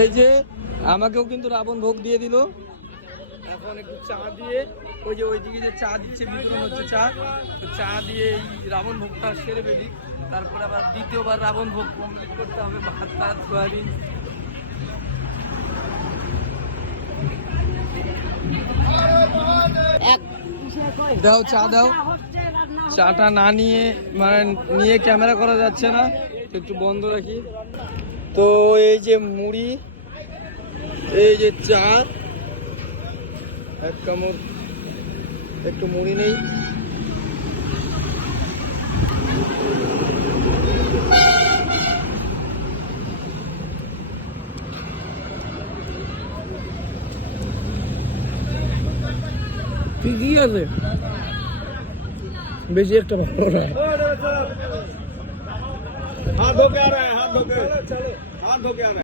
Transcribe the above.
এই যে আমাকেও কিন্তু রাবণ ভোগ দিয়ে দিল। এখন একটু চা দিয়ে ওই যে ওইদিকে যে চা দিচ্ছে, বিতরণ হচ্ছে চা, তো চা দিয়ে এই রাবণ ভোগটা সেরে ফেলি, তারপরে আবার দ্বিতীয়বার রাবণ ভোগ কমপ্লিট করতে হবে। ভাত টাত সোয়াবিন দাও, চা দাও। চাটা না নিয়ে মানে নিয়ে ক্যামেরা করা যাচ্ছে না, একটু বন্ধ রাখি। তো এই যে মুড়ি, এই যে চা, এক কামড় একটু মুড়ি নেই। ঠিকই আছে, বেশি একটা ভালো না। हाथ धो के आ रहा है, हाथ धो के आ रहा है।